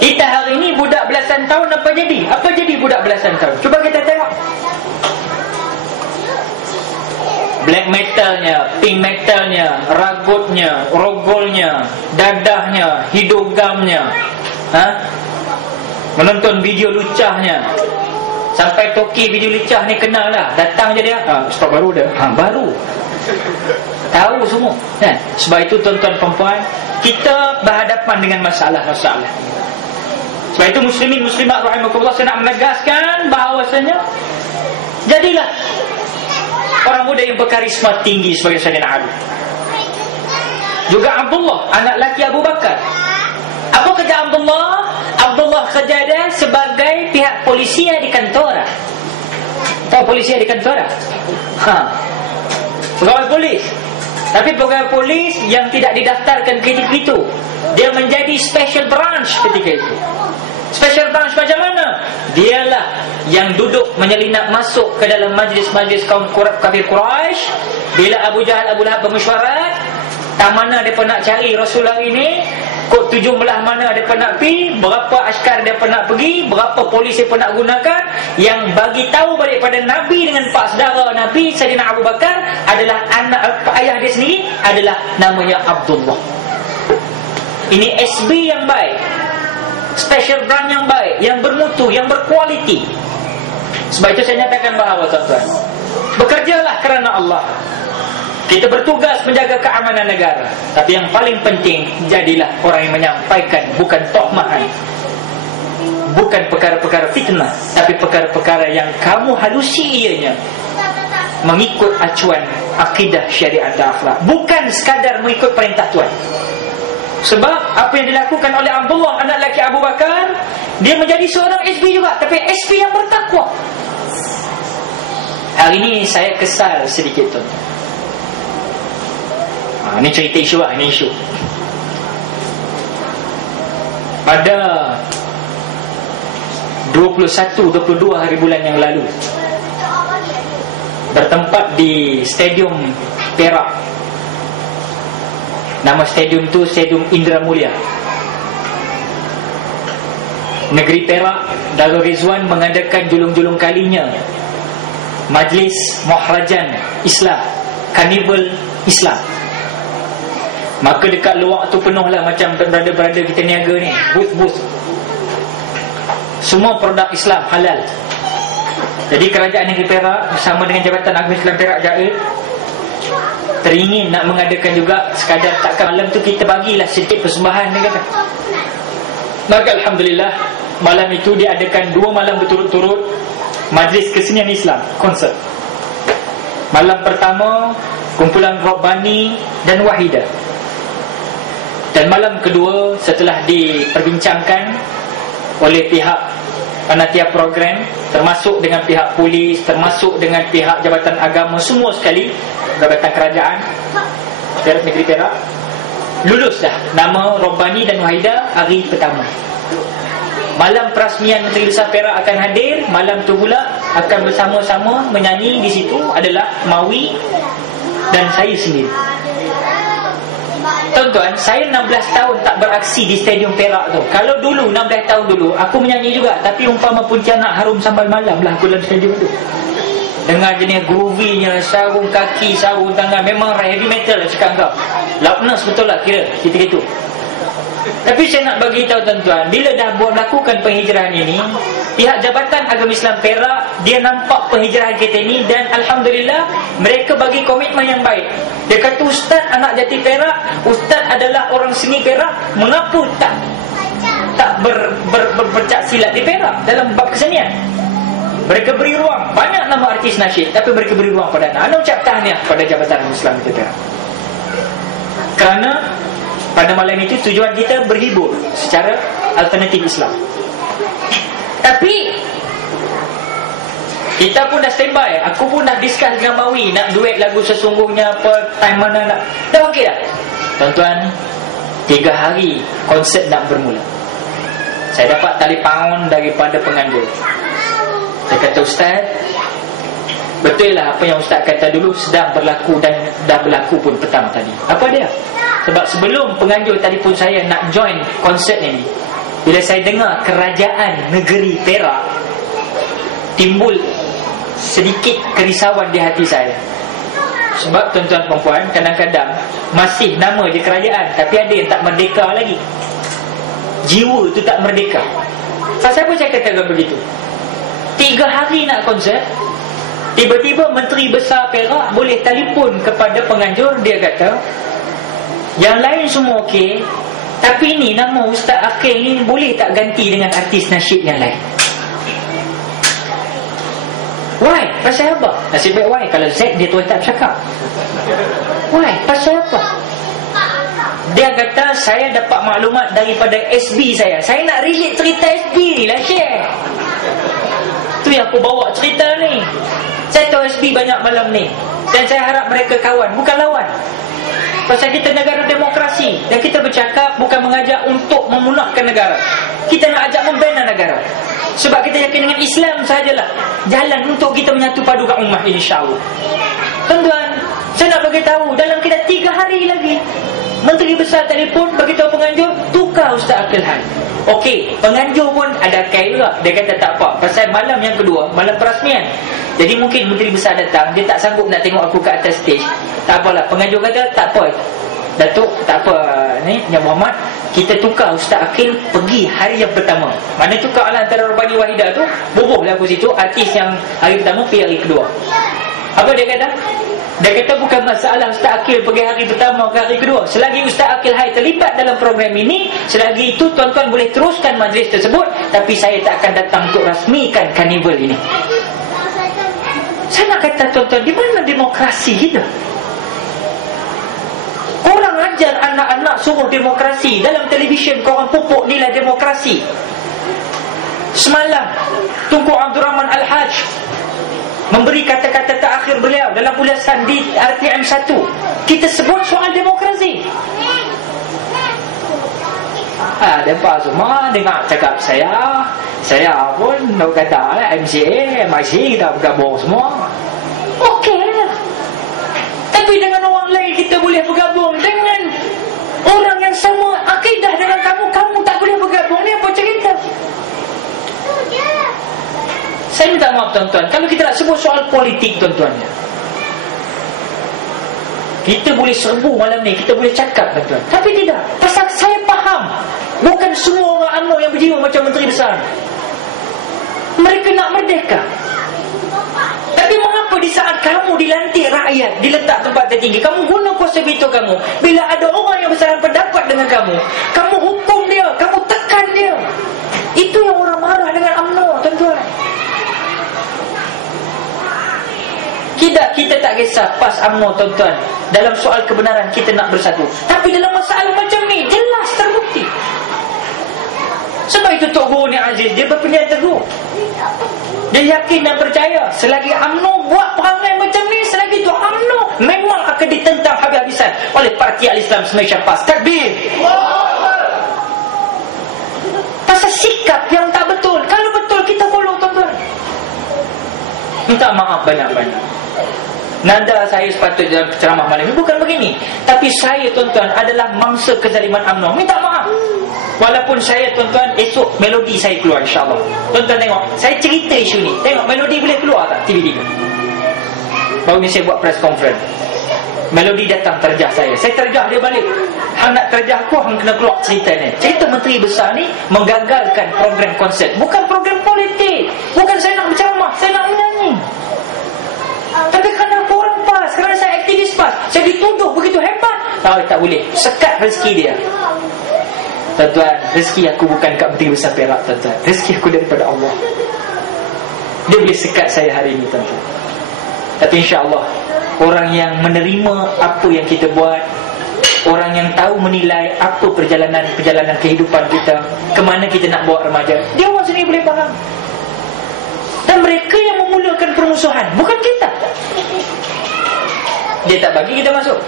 Kita hari ini budak belasan tahun apa jadi? Apa jadi budak belasan tahun? Cuba kita tengok. Black metalnya, pink metalnya, ragutnya, rogolnya, dadahnya, hidogamnya, menonton video lucahnya. Sampai toki video lucah ni kenal lah. Datang je dia, stok baru dah. Baru. Tahu semua kan? Sebab itu tuan-tuan perempuan, kita berhadapan dengan masalah-masalah. Sebab itu muslimin muslimat rahimakumullah, saya nak menegaskan bahawasanya jadilah orang muda yang berkarisma tinggi sebagai Sayyidina Ali. Juga Abdullah, anak laki Abu Bakar. Apa kerja Abdullah? Abdullah kerja dia sebagai pihak polisi di kantora. Tahu polisi di kantora? Pegawai polis. Tapi pegawai polis yang tidak didaftarkan ketika itu, dia menjadi special branch ketika itu. Special branch macam mana? Dialah yang duduk menyelinap masuk ke dalam majlis-majlis kaum kafir Quraisy. Bila Abu Jahal, Abu Lahab bermesyuarat, tak mana mereka nak cari Rasulullah ini, kod 7 belah mana mereka nak pergi, berapa askar mereka nak pergi, berapa polis mereka nak gunakan. Yang bagi tahu balik pada Nabi dengan pak saudara Nabi, Sayyidina Abu Bakar, adalah anak ayah dia sendiri, adalah namanya Abdullah. Ini SB yang baik, special brand yang baik, yang bermutu, yang berkualiti. Sebab itu saya nyatakan bahawa tuan-tuan, bekerjalah kerana Allah. Kita bertugas menjaga keamanan negara, tapi yang paling penting, jadilah orang yang menyampaikan, bukan tohmahan, bukan perkara-perkara fitnah, tapi perkara-perkara yang kamu halusi ianya mengikut acuan akidah syariat dan akhlak, bukan sekadar mengikut perintah Tuhan. Sebab apa yang dilakukan oleh Abdullah, anak lelaki Abu Bakar, dia menjadi seorang SB juga, tapi SB yang bertakwa. Hari ini saya kesal sedikit tuan. Ini cerita isu lah, ini isu. Pada 21-22 hari bulan yang lalu, bertempat di Stadium Perak. Nama stadium tu Stadium Indra Mulia, negeri Perak. Darul Rizwan mengadakan julung-julung kalinya Majlis Muhrajan Islam, Karnival Islam. Maka dekat luar tu penuh lah macam berada-berada kita niaga ni, booth-booth, semua produk Islam halal. Jadi kerajaan negeri Perak bersama dengan Jabatan Agama Islam Perak Jait teringin nak mengadakan juga, sekadar takkan malam tu kita bagilah sedikit persembahan, dia kata. Maka Alhamdulillah, malam itu diadakan 2 malam berturut-turut Majlis Kesenian Islam, konsert. Malam pertama kumpulan Rabbani dan Wahidah, dan malam kedua setelah diperbincangkan oleh pihak panitia program, termasuk dengan pihak polis, termasuk dengan pihak Jabatan Agama, semua sekali, Jabatan Kerajaan Perak, negeri Perak, lulus dah nama Rabbani dan Wahidah hari pertama. Malam perasmian Menteri Besar Perak akan hadir. Malam tu pula akan bersama-sama menyanyi di situ adalah Mawi dan saya sendiri. Tuan-tuan, saya 16 tahun tak beraksi di Stadium Perak tu. Kalau dulu 16 tahun dulu aku menyanyi juga, tapi umpama Pontianak harum sambal malam lah aku dalam stadium tu. Dengan jenis groovy-nya, sarung kaki, sarung tangan, memang heavy metal lah cakap kau. Loudness betul lah kira kita gitu. Tapi saya nak bagi tahu tuan-tuan, bila dah buat melakukan penghijrahan ini, pihak Jabatan Agama Islam Perak dia nampak penghijrahan kita ini, dan Alhamdulillah mereka bagi komitmen yang baik. Dia kata, Ustaz anak jati Perak, Ustaz adalah orang seni Perak, mengapa tak berpencak silat di Perak dalam bab kesenian? Mereka beri ruang, banyak nama artis nasyid, tapi mereka beri ruang pada anak. Anda ucap tahniah pada Jabatan Agama Islam di Perak. Kerana pada malam itu tujuan kita berhibur secara alternatif Islam. Tapi kita pun dah standby. Aku pun dah discuss dengan Mawi, nak duet lagu sesungguhnya apa, time mana nak. Dah okey dah tuan-tuan. 3 hari konsert nak bermula, saya dapat telefon daripada penganjur. Dia kata, Ustaz, betul lah apa yang Ustaz kata dulu sedang berlaku, dan dah berlaku pun petang tadi. Apa dia? Sebab sebelum penganjur telefon saya nak join konsert ini, Bila saya dengar kerajaan negeri Perak, timbul sedikit kerisauan di hati saya. Sebab tuan-tuan perempuan, kadang-kadang masih nama je kerajaan, tapi ada yang tak merdeka lagi. Jiwa tu tak merdeka. Pasal apa saya katakan begitu? 3 hari nak konsert, tiba-tiba Menteri Besar Perak boleh telefon kepada penganjur. Dia kata, yang lain semua okey, tapi ni nama Ustaz Aqil ni boleh tak ganti dengan artis nasyid yang lain? Why? Pasal apa? Nasib baik why. Kalau Z dia terus tak bercakap. Why? Pasal apa? Dia kata, saya dapat maklumat daripada SB saya. Saya nak relate cerita SB ni lah, share. Tu yang aku bawa cerita ni. Saya tahu SB banyak malam ni, dan saya harap mereka kawan, bukan lawan. Pasal kita negara demokrasi, dan kita bercakap bukan mengajak untuk memunahkan negara. Kita nak ajak membina negara. Sebab kita yakin dengan Islam sahajalah jalan untuk kita menyatu padukan umat, insya-Allah. Tuan-tuan, saya nak bagi tahu, dalam kira 3 hari lagi Menteri Besar telefon beritahu penganjur, tukar Ustaz Aqil Hai. Okey, penganjur pun ada kail juga. Dia kata tak apa, pasal malam yang kedua, malam perasmian. Jadi mungkin Menteri Besar datang, dia tak sanggup nak tengok aku kat atas stage. Tak apalah, penganjur kata tak apa, Datuk, tak apa ni, Yang Muhammad, kita tukar Ustaz Aqil pergi hari yang pertama. Mana tukar lah antara Rabbani Wahidah tu, bubuhlah aku situ, artis yang hari pertama pergi hari kedua. Apa dia kata? Dia kata bukan masalah Ustaz Aqil pergi hari pertama ke hari kedua. Selagi Ustaz Aqil Hai terlibat dalam program ini, selagi itu tuan-tuan boleh teruskan majlis tersebut, tapi saya tak akan datang untuk rasmikan karnival ini. Saya nak kata tuan-tuan, di mana demokrasi kita? Korang ajar anak-anak suruh demokrasi. Dalam televisyen korang pupuk nilai demokrasi. Semalam Tunku Abdul Rahman Al-Haj memberi kata-kata terakhir beliau dalam ulasan di RTM 1. Kita sebut soal demokrasi. Depa semua dengar cakap saya pun nak kata lah, MCA, MIC kita bergabung semua. Okey lah. Tapi dengan orang lain kita boleh bergabung. Dengan orang yang sama akidah dengan kamu tak boleh bergabung. Ni apa cerita? Saya minta maaf tuan-tuan, kalau kita nak sebut soal politik tuan-tuan, kita boleh serbu malam ni, kita boleh cakap tuan-tuan. Tapi tidak, pasal saya faham, bukan semua orang UMNO yang berjiwa macam Menteri Besar. Mereka nak merdeka. Tapi mengapa di saat kamu dilantik rakyat, diletak tempat tertinggi, kamu guna kuasa veto kamu? Bila ada orang yang bersamaan pendapat dengan kamu hukum dia, kamu tekan dia. Itu yang orang marah dengan UMNO tuan-tuan. Kita tak kisah PAS UMNO tuan-tuan. Dalam soal kebenaran kita nak bersatu. Tapi dalam masalah macam ni jelas terbukti. Sebab itu Tok Guru ni Aziz, dia berpilihan teguh. Dia yakin dan percaya, selagi UMNO buat perangai macam ni, selagi itu UMNO memang akan ditentang habis-habisan oleh Parti Al-Islam Malaysia PAS. Takbir. Pasal sikap yang tak betul. Kalau betul kita follow tuan-tuan. Minta maaf banyak-banyak. Nada saya sepatutnya dalam ceramah malam ini bukan begini. Tapi saya tuan-tuan adalah mangsa kezaliman UMNO. Minta maaf. Walaupun saya tuan-tuan, esok melodi saya keluar insyaAllah. Tuan-tuan tengok, saya cerita isu ni. Tengok melodi boleh keluar tak TV3? Baru ni saya buat press conference. Melodi datang terjah saya terjah dia balik. Hang nak terjah aku, hang kena keluar cerita ni. Cerita Menteri Besar ni menggagalkan program konsert. Bukan program politik. Bukan saya nak berceramah, saya nak menyanyi. Tapi kerana korang PAS, kerana saya aktivis PAS, saya dituduh begitu hebat. Tak boleh. Sekat rezeki dia. Tuan-tuan, rezeki aku bukan kat Menteri Besar Perak tuan-tuan. Rezeki aku daripada Allah. Dia boleh sekat saya hari ini tuan-tuan. Tapi insya-Allah, orang yang menerima apa yang kita buat, orang yang tahu menilai apa perjalanan kehidupan kita, ke mana kita nak bawa remaja, dia orang sendiri boleh faham. Dan mereka yang memulakan permusuhan, bukan kita. Dia tak bagi kita masuk.